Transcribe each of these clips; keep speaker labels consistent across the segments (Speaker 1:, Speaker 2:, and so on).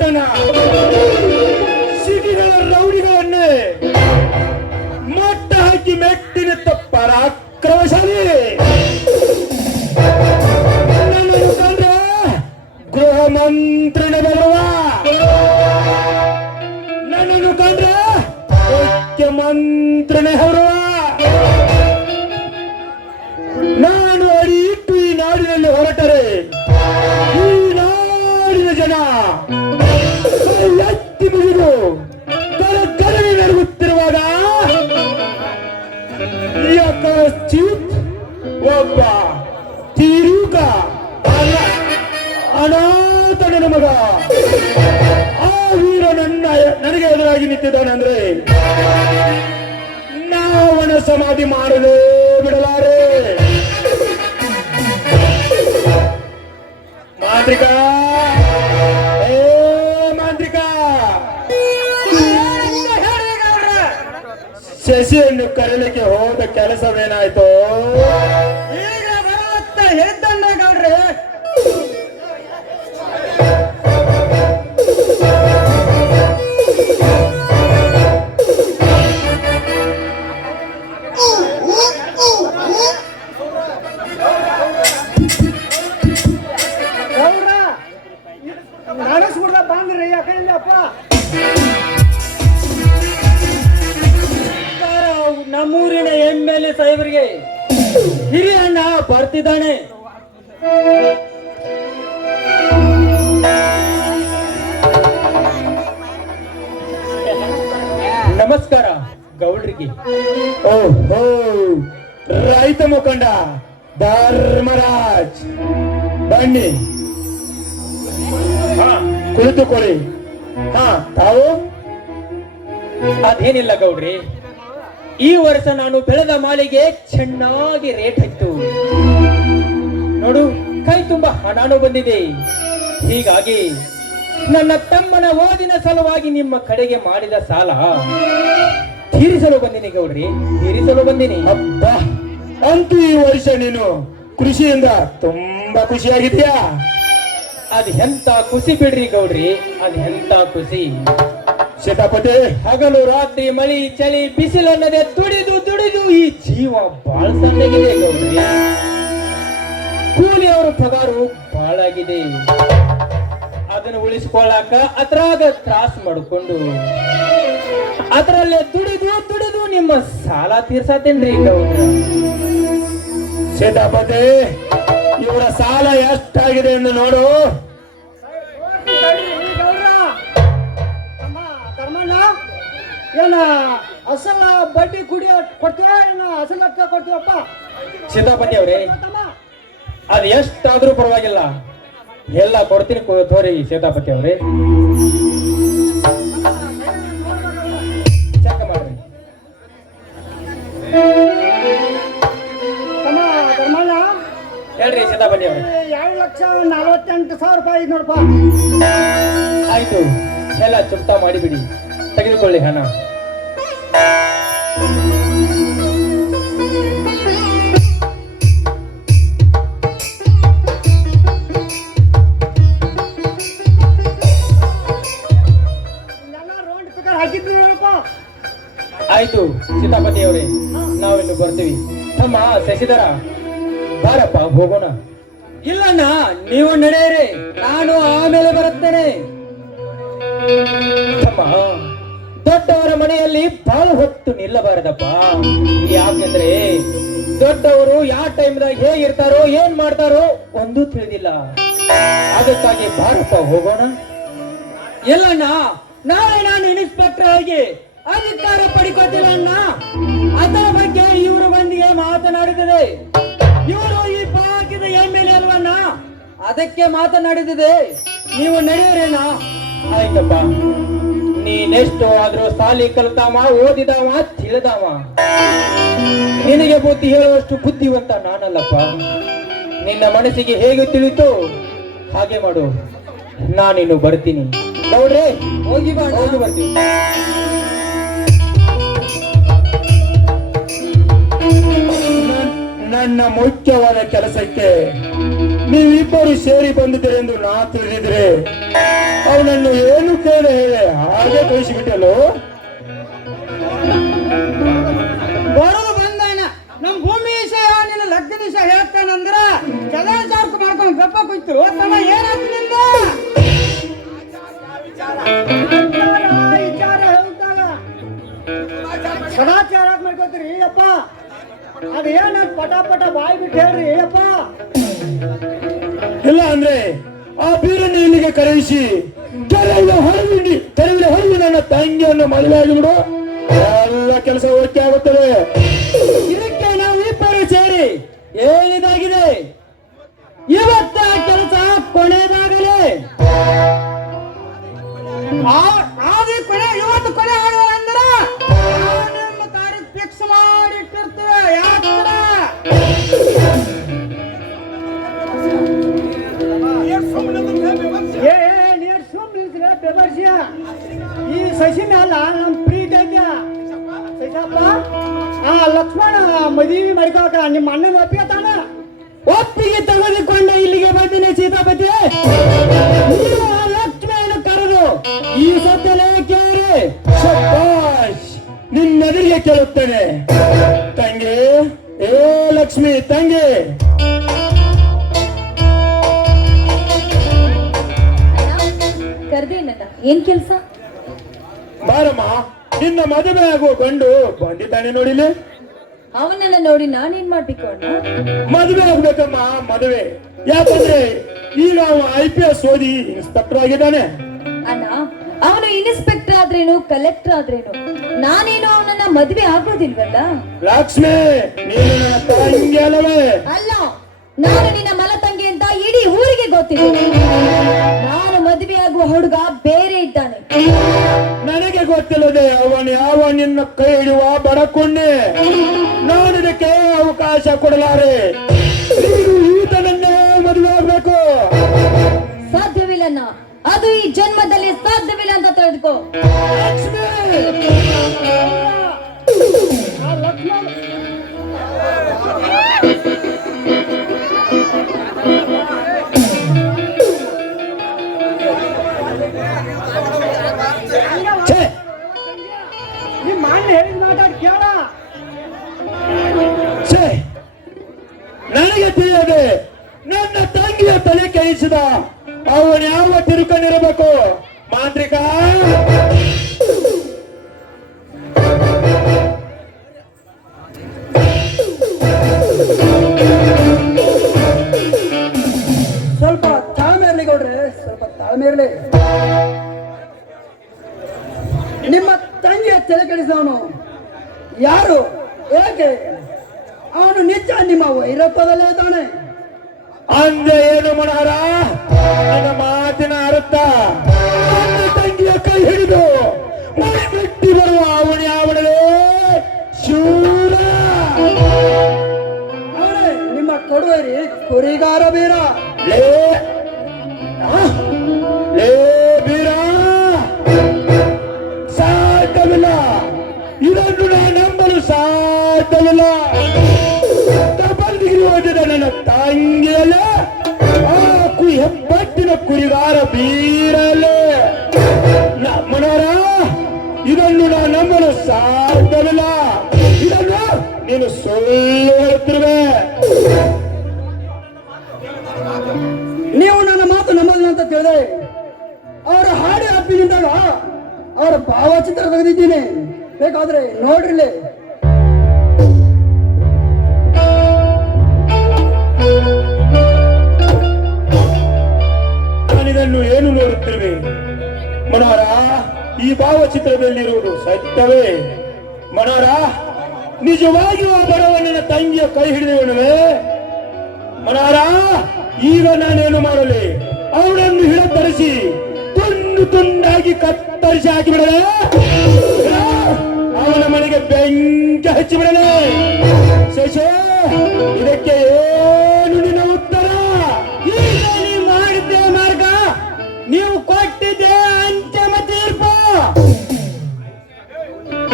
Speaker 1: ಪಟ್ಟಣ. ಸಿಟಿಗಳ ರೌಡಿಗಳನ್ನೇ ಮಟ್ಟ ಹಾಕಿ ಮೆಟ್ಟಿನ ಪರಾಕ್ರಮಶಾಲಿ. ಗೃಹ ಮಂತ್ರಿನ ಬರುವ ನನ್ನನ್ನು ಕಂಡ್ರೆ ಮುಖ್ಯಮಂತ್ರಿನೇ ಹೊರುವ ನಾನು ಅಡಿ ಇಟ್ಟು ಈ ನಾಡಿನಲ್ಲಿ ಹೊರಟರೆ. ಈ ನಾಡಿನ ಜನ ಮಾಂತ್ರಿಕ. ಏ ಮಾಂತ್ರಿಕ. ಶಶಿಯನ್ನು ಕರೀಲಿಕ್ಕೆ ಹೋದ ಕೆಲಸವೇನಾಯ್ತು?
Speaker 2: ಬರ್ತಿದ್ದಾನೆ. ನಮಸ್ಕಾರ, ಗೌಡ್ರಿಗೆ.
Speaker 1: ಓಹೋ, ರೈತ ಮುಖಂಡ ಧರ್ಮರಾಜ್. ಬನ್ನಿ. ಹಾ, ಕುಳಿತುಕೊಳ್ಳಿ. ಹಾ, ತಾವು?
Speaker 2: ಅದೇನಿಲ್ಲ ಗೌಡ್ರಿ. ಈ ವರ್ಷ ನಾನು ಬೆಳೆದ ಮಾಲಿಗೆ ಚೆನ್ನಾಗಿ ರೇಟ್ ಹತ್ತು ನೋಡು ಕೈ ತುಂಬಾ ಹಣಾನು ಬಂದಿದೆ. ಹೀಗಾಗಿ ನನ್ನ ತಮ್ಮನ ಓದಿನ ಸಲುವಾಗಿ ನಿಮ್ಮ ಕಡೆಗೆ ಮಾಡಿದ ಸಾಲ ತೀರಿಸಲು ಬಂದಿನಿ ಗೌಡ್ರಿ ತೀರಿಸಲು ಬಂದಿನಿ.
Speaker 1: ಅಬ್ಬ ಅಂತೂ ಈ ವರ್ಷ ನೀನು ಕೃಷಿಯಿಂದ ತುಂಬಾ ಖುಷಿಯಾಗಿದ್ಯಾ
Speaker 2: ಅದ್ ಎಂತ ಖುಷಿ ಬಿಡ್ರಿ ಗೌಡ್ರಿ ಅದ್ ಎಂತ ಖುಷಿ.
Speaker 1: ಸೀತಾಪತಿ
Speaker 2: ಹಗಲು ರಾತ್ರಿ ಮಳಿ ಚಳಿ ಬಿಸಿಲನ್ನದೆ ತುಡಿದು ತುಡಿದು ಈ ಜೀವ ಬಾಳ ಸಣ್ಣಗಿದೆ ಗೌಡ್ರಿ. ಕೂಲಿಯವರ ಪಗಾರು ಬಾಳಾಗಿದೆ. ಅದನ್ನು ಉಳಿಸಿಕೊಳ್ಳಾಕ ಅದ್ರಾಗ ತ್ರಾಸ ಮಾಡಿಕೊಂಡು ಅದರಲ್ಲೇ ದುಡಿದು ದುಡಿದು ನಿಮ್ಮ ಸಾಲ ತೀರ್ಸಾತೇನ್ರಿ ಸೇತಾಪತಿ
Speaker 1: ಸೀತಾಪತಿ ಇವರ ಸಾಲ ಎಷ್ಟಾಗಿದೆ ಎಂದು ನೋಡು.
Speaker 3: ಏನ ಅಸಲ ಬಡ್ಡಿ ಕುಡಿಯೋ ಕೊಡ್ತೀವ ಏನ ಅಸಲ ಕೊಡ್ತೀವಪ್ಪ
Speaker 2: ಸೀತಾಪತಿ ಅವ್ರೆ ಅದ್ ಎಷ್ಟಾದ್ರೂ ಪರವಾಗಿಲ್ಲ. ಎಲ್ಲ ಕೊಡ್ತೀನಿ ತೋರಿ ಸೀತಾಪತಿ ಅವ್ರೆ. ಚೆಕ್ ಮಾಡ್ರಿ.
Speaker 3: ಧರ್ಮಣ್ಣ
Speaker 2: ಹೇಳ್ರಿ ಸೀತಾಪತಿ ಅವ್ರೆ.
Speaker 3: ಎರಡು ಲಕ್ಷ ನಲವತ್ತೆಂಟು ಸಾವಿರ ರೂಪಾಯಿ ಐದುನೂರು ನೋಡಪ್ಪ
Speaker 2: ಆಯ್ತು. ಎಲ್ಲ ಚುಕ್ತಾ ಮಾಡಿಬಿಡಿ. ತೆಗೆದುಕೊಳ್ಳಿ ಹಣ. ಆಯ್ತು ಸೀತಾಪತಿ ಅವರೇ ನಾವಿನ್ನು ಬರ್ತೀವಿ. ತಮ್ಮ ಶಶಿಧರ ಬಾರಪ್ಪ ಹೋಗೋಣ. ಇಲ್ಲಣ್ಣ ನೀವು ನಡೆಯಿರಿ ನಾನು ಆಮೇಲೆ ಬರುತ್ತೇನೆ. ತಮ್ಮ ದೊಡ್ಡವರ ಮನೆಯಲ್ಲಿ ಬಹಳ ಹೊತ್ತು ನಿಲ್ಲಬಾರದಪ್ಪ. ಯಾಕೆಂದ್ರೆ ದೊಡ್ಡವರು ಯಾವ ಟೈಮ್ದಾಗ ಹೇಗಿರ್ತಾರೋ ಏನ್ ಮಾಡ್ತಾರೋ ಒಂದು ತಿಳಿದಿಲ್ಲ. ಅದಕ್ಕಾಗಿ ಬಾರಪ್ಪ ಹೋಗೋಣ. ಇಲ್ಲಣ್ಣ ನಾಳೆ ನಾನು ಇನ್ಸ್ಪೆಕ್ಟರ್ ಆಗಿ ಅಧಿಕಾರ ಪಡಿಕೊತೀವಣ್ಣ ಅದರ ಬಗ್ಗೆ ಇವರು ಬಂದಿಗೆ ಮಾತನಾಡಿದರೆ ಇವರು ಈ ಪಾಕಿದ ಎಂ ಎಲ್ ಅಲ್ವಣ್ಣ ಅದಕ್ಕೆ ಮಾತನಾಡಿದಿದೆ. ನೀವು ನಡೆಯೋರೇನ? ಆಯ್ತಪ್ಪ. ನೀನೆಷ್ಟು ಆದ್ರೂ ಸಾಲಿ ಕಲಿತಾವ ಓದಿದಾವ ತಿಳಿದಾವ. ನಿನಗೆ ಬುದ್ಧಿ ಹೇಳುವಷ್ಟು ಬುದ್ಧಿವಂತ ನಾನಲ್ಲಪ್ಪ. ನಿನ್ನ ಮನಸ್ಸಿಗೆ ಹೇಗೆ ತಿಳಿತು ಹಾಗೆ ಮಾಡು. ನಾನಿನ್ನು ಬರ್ತೀನಿ. ನೋಡ್ರಿ ಹೋಗಿ ಬಾ ಹೋಗಿ ಬರ್ತೀನಿ.
Speaker 1: ನನ್ನ ಮುಖ್ಯವಾದ ಕೆಲಸಕ್ಕೆ ನೀವಿಬ್ಬರು ಸೇರಿ ಬಂದಿದ್ದೀರಿ ಎಂದು ನಾ ತಿಳಿದಿದ್ರೆ ಅವನನ್ನು ಏನು ಕೇಳಿ ಹೇಳಿ? ಹಾಗೆ ಕಳಿಸಿಬಿಟ್ಟಲು
Speaker 3: ಬರೋದು ಬಂದಾನ. ನಮ್ಮ ಭೂಮಿ ವಿಷಯ, ನಿನ್ನ ಲಗ್ನ ವಿಷಯ ಹೇಳ್ತಾನಂದ್ರ ಜಗಳ ಚಾರ್ಕ್ ಮಾಡ್ಕೊಂಡು ಗಪ್ಪ ಕುಯ್ತರು ಏನಾಯ್ತು ಅದೇನ ಪಟ ಪಟ ಬಾಯಿ ಬಿಟ್ಟು ಹೇಳ್ರಿ ಅಪ್ಪ
Speaker 1: ಇಲ್ಲ ಅಂದ್ರೆ ಆ ಬೀರನ್ನು ಇಲ್ಲಿಗೆ ಕರೆಯಿಸಿ ಕೆಲವಿನ ಹೊರವಿಡಿ ಕೆಲವಿನ ಹೊರವಿ ನನ್ನ ತಂಗಿಯನ್ನು ಮದುವೆ ಆಗಿಬಿಡು. ಎಲ್ಲ ಕೆಲಸ ಓಕೆ ಆಗುತ್ತದೆ.
Speaker 2: ಇದಕ್ಕೆ ನಾವು ಇಬ್ಬರು ಸೇರಿ ಏನಿದಾಗಿದೆ? ಇವತ್ತ ಕೆಲಸ ಕೊನೆಯದಾಗಲೇ
Speaker 3: ಕೊನೆ ಇವತ್ತು ಕೊನೆ ಈ ಸಸಿ ಮ್ಯಾಲ ನಮ್ ಪ್ರೀತಿ ಐತ್ಯ? ಸೈಸಪ್ಪ ಆ, ಲಕ್ಷ್ಮಣ, ಮದುವೆ ಮಾಡ್ಕೋಕ ನಿಮ್ಮ ಅಣ್ಣನ ಒಪ್ಪಿಗೆತಾನ
Speaker 2: ಒಪ್ಪಿಗೆ ತೆಗೆದುಕೊಂಡ ಇಲ್ಲಿಗೆ ಬಂದಿನಿ ಸೀತಾಪತಿ. ನೀವು ಲಕ್ಷ್ಮಿಯನ್ನು ಕರೆದು ಈ ಸತ್ಯಲೇ
Speaker 1: ಕೇಳುತ್ತೇನೆ. ತಂಗಿ ಏ ಲಕ್ಷ್ಮಿ ತಂಗಿ.
Speaker 4: ಏನ್ ಕೆಲ್ಸ?
Speaker 1: ಬಾರಮ್ಮ ನಿನ್ನ ಮದುವೆ ಆಗುವ ಗಂಡು ಬಂದಿದ್ದಾನೆ ನೋಡಿಲಿ
Speaker 4: ಅವನನ್ನ ನೋಡಿ ನಾನೇನ್ ಮಾಡ್ಬೇಕು ಅಣ್ಣ?
Speaker 1: ಮದುವೆ ಆಗ್ಬೇಕಮ್ಮ ಮದುವೆ. ಯಾಕಂದ್ರೆ ಈಗ ಅವ ಐ ಪಿ ಎಸ್ ಓದಿ ಇನ್ಸ್ಪೆಕ್ಟರ್ ಆಗಿದ್ದಾನೆ.
Speaker 4: ಅಣ್ಣ ಅವನು ಇನ್ಸ್ಪೆಕ್ಟರ್ ಆದ್ರೇನು ಕಲೆಕ್ಟರ್ ಆದ್ರೇನು? ನಾನೇನು ಅವನನ್ನ ಮದ್ವೆ ಆಗೋದಿಲ್ವಲ್ಲ?
Speaker 1: ಲಕ್ಷ್ಮಿ ನೀನು ನನ್ನ ತಂಗಿ ಅಲ್ಲವೇ?
Speaker 4: ಅಲ್ಲ ನಾನು ನಿನ್ನ ಮಲತಂಗಿ ಅಂತ ಇಡೀ ಊರಿಗೆ ಗೊತ್ತಿದೆ ನಾನು ಮದುವೆ ಆಗುವ ಹುಡುಗ ಬೇರೆ ಇದ್ದಾನೆ.
Speaker 1: ನನಗೆ ಗೊತ್ತಿಲ್ಲದೆ ಅವನು ಯಾವ ನಿನ್ನ ಕೈ ಹಿಡಿಯುವ ಬಡಕೊಂಡೆ ನಾನು ಇದಕ್ಕೆ ಅವಕಾಶ ಕೊಡಲಾರೆ? ನೀನು ಈತನನ್ನೇ ಮದುವೆ ಆಗ್ಬೇಕು.
Speaker 4: ಸಾಧ್ಯವಿಲ್ಲಣ್ಣ. ಅದು ಈ ಜನ್ಮದಲ್ಲಿ ಸಾಧ್ಯವಿಲ್ಲ ಅಂತ ತಿಳಿದುಕೋ.
Speaker 1: ಲಕ್ಷ್ಮಿ!
Speaker 3: Thank you. ಯಾರು? ಏಕೆ? ಅವನು ನಿಜ ನಿಮ್ಮ ವೈರತ್ವದಲ್ಲೇ ಇದ್ದಾನೆ.
Speaker 1: ಅಂದ್ರೆ ಏನು ಮನೋಹರ ನನ್ನ ಮಾತಿನ ಅರ್ಥ
Speaker 3: ಕುರಿಗಾರ
Speaker 1: ಬೀರಲೆ. ಮನೋಹರ ಇದನ್ನು ನಾನು ನಂಬಲು ಸಾಧ್ಯವಿಲ್ಲ ಇದನ್ನು ನೀನು ಸುಳ್ಳು ಹೇಳ್ತಿರುವೆ
Speaker 3: ನೀವು ನನ್ನ ಮಾತು ನಂಬಲ್ಲ ಅಂತ ತಿಳಿದೆ ಅವರ ಹಾಡಿ ಹಬ್ಬಿನಿಂದಾಗ ಅವರ ಭಾವಚಿತ್ರ ತೆಗೆದಿದ್ದೀನಿ. ಬೇಕಾದ್ರೆ ನೋಡ್ರಿಲಿ.
Speaker 1: ಈ ಭಾವಚಿತ್ರದಲ್ಲಿರುವುದು ಸತ್ಯವೇ. ಮನೋರ ನಿಜವಾಗಿಯೂ ಆ ಬಡವಣ್ಣನ ತಂಗಿಯ ಕೈ ಹಿಡಿದವನುವೆ ಮನೋರ ಈಗ ನಾನೇನು ಮಾಡಲಿ? ಅವಳನ್ನು ಹಿಡತರಿಸಿ, ತುಂಡು ತುಂಡಾಗಿ ಕತ್ತರಿಸಿ ಹಾಕಿಬಿಡಲೆ? ಅವನ ಮನೆಗೆ ಬೆಂಕಿ ಹಚ್ಚಿಬಿಡಲೆ? ಶಶ ಇದಕ್ಕೆ ಏನು ನಿನ್ನ ಉತ್ತರ?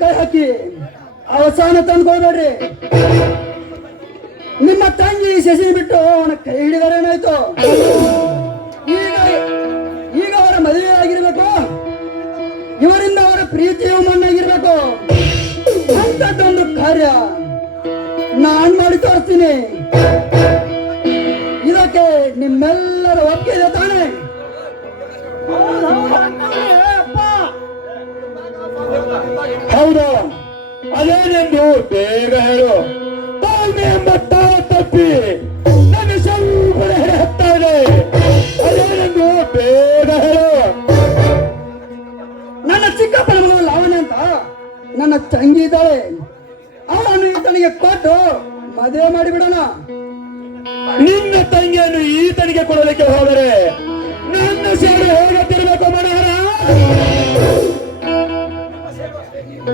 Speaker 5: ಕೈ ಹಾಕಿ. ಅವಸಾನ ತಂದ್ಕೊಳ್ಬೇಡ್ರಿ ನಿಮ್ಮ ತಂಗಿ ಶಶಿ ಬಿಟ್ಟು ಅವನ ಕೈ ಹಿಡಿದರೇನಾಯ್ತು ಈಗ ಈಗ ಅವರ ಮದುವೆ ಆಗಿರ್ಬೇಕು. ಇವರಿಂದ ಅವರ ಪ್ರೀತಿಯು ಮಣ್ಣಾಗಿರ್ಬೇಕು. ಅಂತದ್ದೊಂದು ಕಾರ್ಯ ನಾನ್ ಮಾಡಿ ತೋರಿಸ್ತೀನಿ. ಇದಕ್ಕೆ ನಿಮ್ಮೆಲ್ಲರ ಒಪ್ಪಿಗೆ ಹೌದು. ಅದೇನೆಂದು ಬೇಗ ಹೇಳು. ತಾಳ್ಮೆ ಎಂಬ ತಾಳ ತಪ್ಪಿ ನನ್ನ ಸ್ವಲ್ಪ ಹೆಡೆ ಹತ್ತಾ ಇದೆ. ಅದೇನೆಂದು ಬೇಗ ಹೇಳು. ನನ್ನ ಚಿಕ್ಕಪ್ಪನ ಮಗಳು ಲಾವಣ್ಯ ಅಂತ. ನನ್ನ ತಂಗಿ ಇದ್ದಾಳೆ. ಅವಳನ್ನು ಈತನಿಗೆ ಕೊಟ್ಟು ಮದುವೆ ಮಾಡಿಬಿಡೋಣ. ನಿನ್ನ ತಂಗಿಯನ್ನು ಈತನಿಗೆ ಕೊಡಲಿಕ್ಕೆ ಹೋದರೆ ನನ್ನ ಸೇರು ಹೇಗೆ ತಿರ್ಬೇಕು ಮನೋಹರ?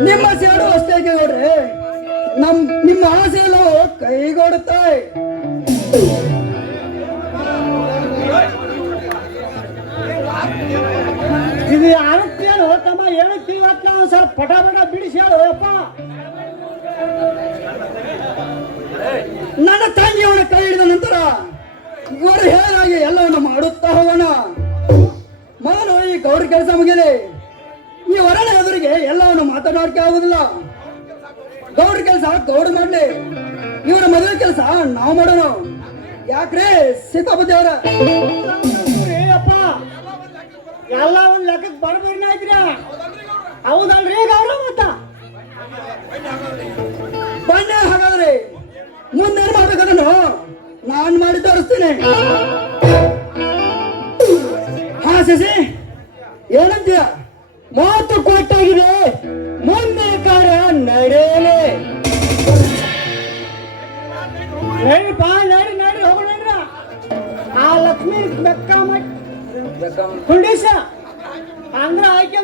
Speaker 5: ನಿಮ್ಮ ಸೇಡು ಅಷ್ಟೇ ನೋಡ್ರಿ. ನಮ್ ನಿಮ್ಮ ಆಸೆ ಕೈಗೊಡುತ್ತೆ
Speaker 3: ಇದು ಯಾರತ್ತೇನು ತಮ್ಮ ಏನು ನಾವು ಸ್ವಲ್ಪ ಪಟ ಪಟ ಬಿಡಿಸಿ ಹೇಳಪ್ಪ
Speaker 5: ನನ್ನ ತಂಗಿಯವನ ಕೈ ಹಿಡಿದ ನಂತರ ಇವರು ಹೇಳಾಗಿ ಎಲ್ಲವನ್ನು ಮಾಡುತ್ತಾ ಹೋಗೋಣ. ಮೊದಲು ಈ ಗೌರಿ ಕೆಲಸ ಮುಗಿಲಿ. ಈ ಹೊರಣ ಎದುರಿಗೆ ಎಲ್ಲವನ್ನು ಮಾತನಾಡಕ್ಕೆ ಆಗುದಿಲ್ಲ ಗೌಡ್ರ ಕೆಲಸ ಗೌಡ ಮಾಡ್ಲಿ. ಇವರ ಮದುವೆ ಕೆಲಸ ನಾವು ಮಾಡೋಣ. ಯಾಕ್ರೆ ಸೀತಾಪತಿ ಅವರ?
Speaker 3: ಅಪ್ಪ ಎಲ್ಲ ಒಂದ್ ಲೆಕ್ಕಕ್ಕೆ ಬರಬರ್ನ ಇದ್ರ ಹೌದಲ್ರಿ ಗೌರವ ಮತ್ತ?
Speaker 5: ಬನ್ನಿ ಹಾಗಾದ್ರೆ. ಮುಂದೇನ್ ಮಾಡ್ಬೇಕದನ್ನು ನಾನು ಮಾಡಿ ತೋರಿಸ್ತೀನಿ. ಹಾ ಶಶಿ ಏನಂತೀಯ? ಮಾತು ಕೊಟ್ಟಾಗಿದೆ. ಮುಂದೆ ಕಾರ್ಯ ನಡೆಯಲೇ.
Speaker 3: ನಡಿಪ್ಪ ನಡಿ ನಡಿ ಹೋಗೋಣ ಆ ಲಕ್ಷ್ಮಿ ಬೆಕ್ಕ ಕುಂಡೀಶ ಅಂದ್ರ ಆಯ್ಕೆ